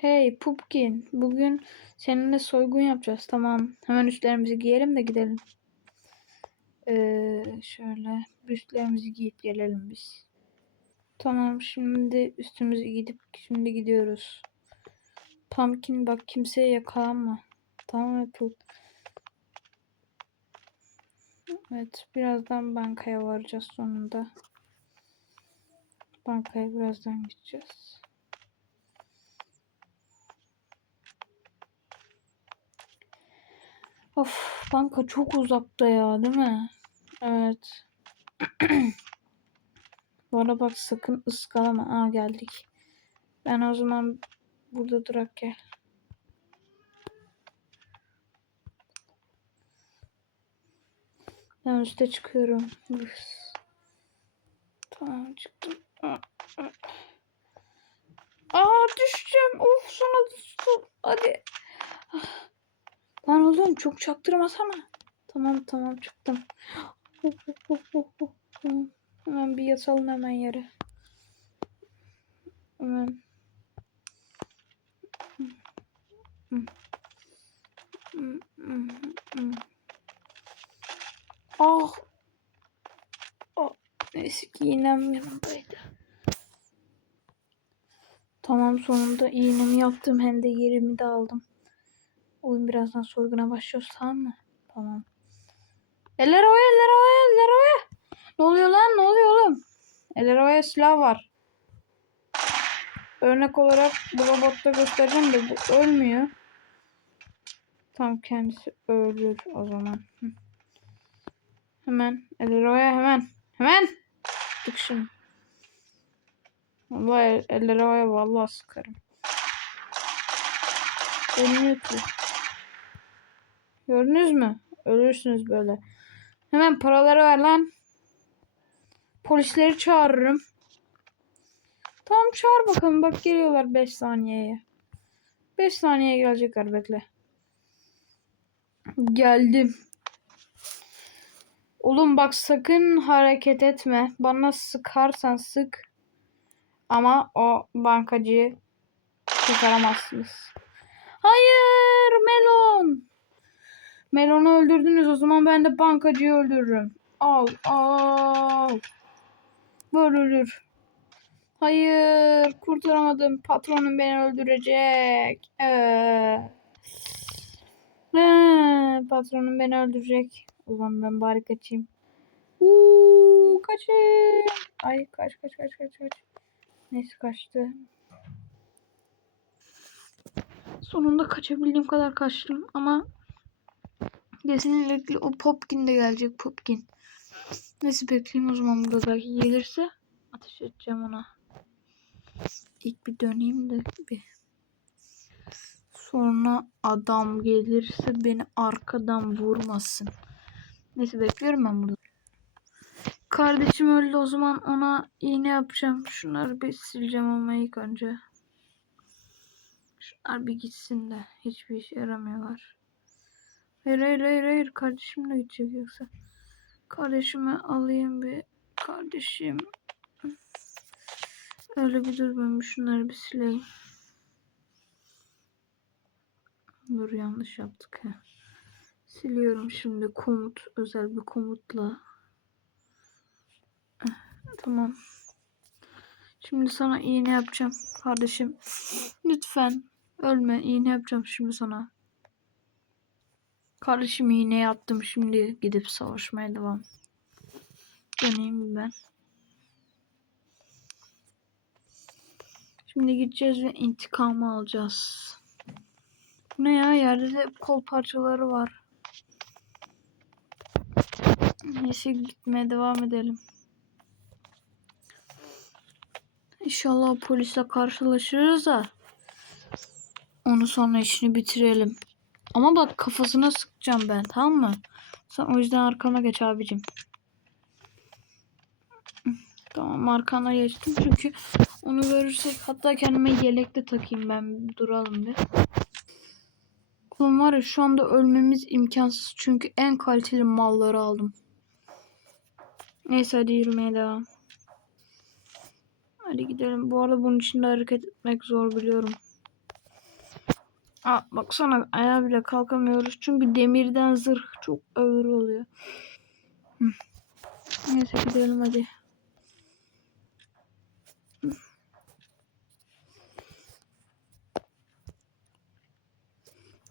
Hey Pupkin, bugün seninle soygun yapacağız. Tamam. Hemen üstlerimizi giyelim de gidelim. Ee, şöyle üstlerimizi giyip gelelim biz. Tamam, şimdi üstümüzü giyip şimdi gidiyoruz. Pumpkin bak kimseye yakalanma. Tamam Apple. Evet, birazdan bankaya varacağız sonunda. Bankaya birazdan gideceğiz. Of banka çok uzakta ya değil mi? Evet. Bana bak sakın ıskalama. Aa geldik. Ben o zaman burada durak gel. Ben üste çıkıyorum. Tamam çıktım. Aa, düşeceğim. Of sana düştüm. Hadi. Ah. Lan oğlum çok çaktırmasana. Tamam tamam çıktım. Hemen bir yatalım hemen yere. Hemen. Ah. Oh. Neyse ki iğnem yanımdaydı. Tamam sonunda iğnemi yaptım hem de yerimi de aldım. Oyun birazdan soyguna başlıyoruz tamam mı? Tamam. Eller havaya eller havaya eller havaya. Ne oluyor lan ne oluyor oğlum? Eller havaya silah var. Örnek olarak bu robotta göstereceğim de bu ölmüyor. Tam kendisi ölür o zaman. Hemen eller havaya hemen. Hemen. Tık şimdi. Vallahi el- eller havaya vallahi sıkarım. Ölmüyor ki. Gördünüz mü? Ölürsünüz böyle. Hemen paraları ver lan. Polisleri çağırırım. Tamam çağır bakalım. Bak geliyorlar 5 saniyeye. 5 saniye gelecekler bekle. Geldim. Oğlum bak sakın hareket etme. Bana sıkarsan sık. Ama o bankacıyı kurtaramazsınız. Hayır Melon. Melon'u öldürdünüz o zaman ben de bankacıyı öldürürüm. Al al. Ölür. Hayır kurtaramadım. Patronum beni öldürecek. Evet. He, patronum beni öldürecek. O zaman ben bari kaçayım. Uuu kaçayım. Ay kaç kaç kaç kaç kaç. Neyse kaçtı. Sonunda kaçabildiğim kadar kaçtım ama kesinlikle o Popkin de gelecek Popkin. Neyse bekleyeyim o zaman burada belki gelirse ateş edeceğim ona. İlk bir döneyim de bir. Sonra adam gelirse beni arkadan vurmasın. Neyse bekliyorum ben burada. Kardeşim öldü o zaman ona iğne yapacağım. Şunları bir sileceğim ama ilk önce. Şunlar bir gitsin de. Hiçbir işe yaramıyorlar. Hayır hayır hayır hayır. Kardeşim de gidecek yoksa. Kardeşimi alayım bir. Kardeşim. Öyle bir dur ben şunları bir sileyim. Dur yanlış yaptık. He. Siliyorum şimdi komut. Özel bir komutla. Tamam. Şimdi sana iğne yapacağım kardeşim. Lütfen ölme. iğne yapacağım şimdi sana. Kardeşim iğne yaptım. Şimdi gidip savaşmaya devam. Döneyim ben. Şimdi gideceğiz ve intikamı alacağız. Ne ya? Yerde de kol parçaları var. Neyse gitmeye devam edelim. İnşallah polisle karşılaşırız da onu sonra işini bitirelim. Ama bak kafasına sıkacağım ben tamam mı? Sen o yüzden arkama geç abicim. Tamam arkana geçtim çünkü onu görürsek hatta kendime yelek de takayım ben duralım bir. Oğlum var ya şu anda ölmemiz imkansız çünkü en kaliteli malları aldım. Neyse hadi yürümeye devam. Hadi gidelim. Bu arada bunun içinde hareket etmek zor biliyorum. Aa, baksana ayağa bile kalkamıyoruz. Çünkü demirden zırh çok ağır oluyor. Hı. Neyse gidelim hadi.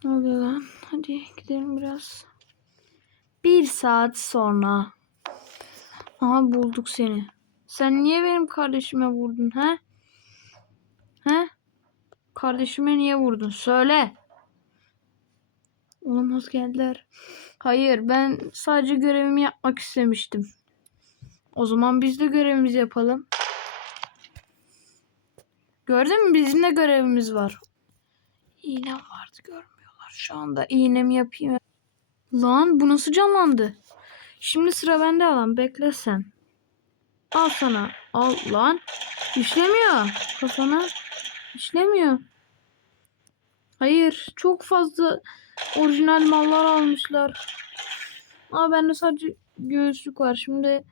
Ne oluyor lan? Hadi gidelim biraz. Bir saat sonra. Aha bulduk seni. Sen niye benim kardeşime vurdun he? Kardeşime niye vurdun? Söyle. Olamaz geldiler. Hayır ben sadece görevimi yapmak istemiştim. O zaman biz de görevimizi yapalım. Gördün mü bizim de görevimiz var. İğnem vardı görmüyorlar. Şu anda iğnemi yapayım. Lan bu nasıl canlandı? Şimdi sıra bende alan bekle sen. Al sana. Al lan. İşlemiyor. Kafana. İşlemiyor. Hayır. Çok fazla orijinal mallar almışlar. Ama bende sadece göğüslük var. Şimdi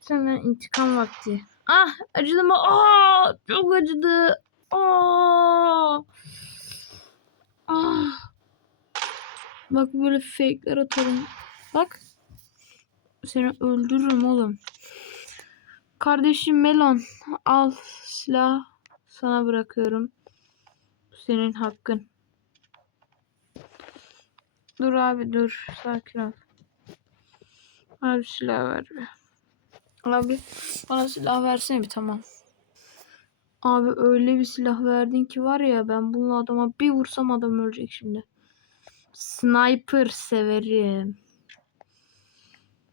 senden intikam vakti. Ah acıdı mı? Aa, çok acıdı. Aa. Ah. Bak böyle fake'ler atarım. Bak. Seni öldürürüm oğlum. Kardeşim Melon al silah sana bırakıyorum. Senin hakkın. Dur abi dur sakin ol. Abi silah ver bir. Abi bana silah versene bir tamam. Abi öyle bir silah verdin ki var ya ben bununla adama bir vursam adam ölecek şimdi. Sniper severim.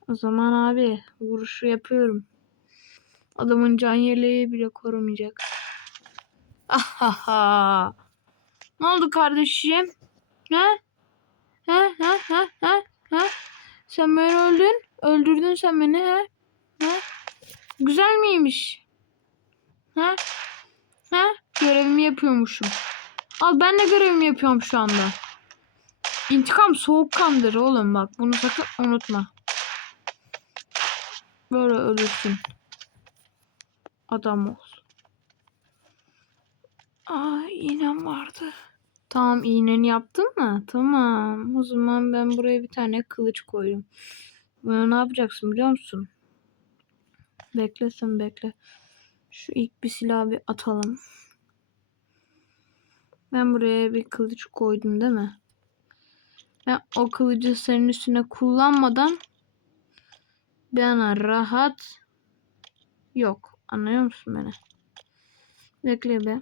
O zaman abi vuruşu yapıyorum. Adamın can yeleği bile korumayacak. Ahaha. Ne oldu kardeşim? Ha? Ha ha ha ha ha? Sen beni öldün. Öldürdün sen beni ha? Ha? Güzel miymiş? Ha? Ha? Görevimi yapıyormuşum. Al ben de görevimi yapıyorum şu anda. İntikam soğukkandır oğlum bak. Bunu sakın unutma. Böyle ölürsün. Adam ol. Aa iğnem vardı. Tamam iğneni yaptın mı? Tamam. O zaman ben buraya bir tane kılıç koydum. Bunu ne yapacaksın biliyor musun? Bekle sen bekle. Şu ilk bir silahı bir atalım. Ben buraya bir kılıç koydum değil mi? Ben o kılıcı senin üstüne kullanmadan bana rahat yok. Anlıyor musun beni? Bekle be.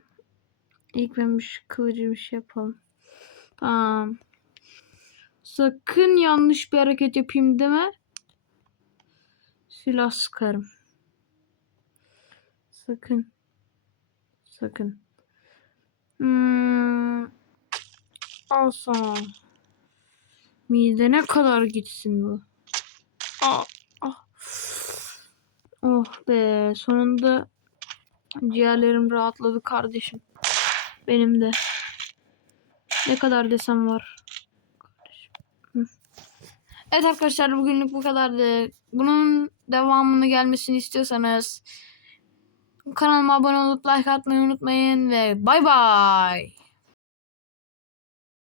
İlk ben bir kılıcı bir şey yapalım. Tamam. Sakın yanlış bir hareket yapayım deme. Silah sıkarım. Sakın. Sakın. Hmm. Al sana. Midene kadar gitsin bu. Ah, ah. Oh be sonunda ciğerlerim rahatladı kardeşim. Benim de. Ne kadar desem var. Evet arkadaşlar bugünlük bu kadardı. Bunun devamını gelmesini istiyorsanız kanalıma abone olup like atmayı unutmayın ve bay bay.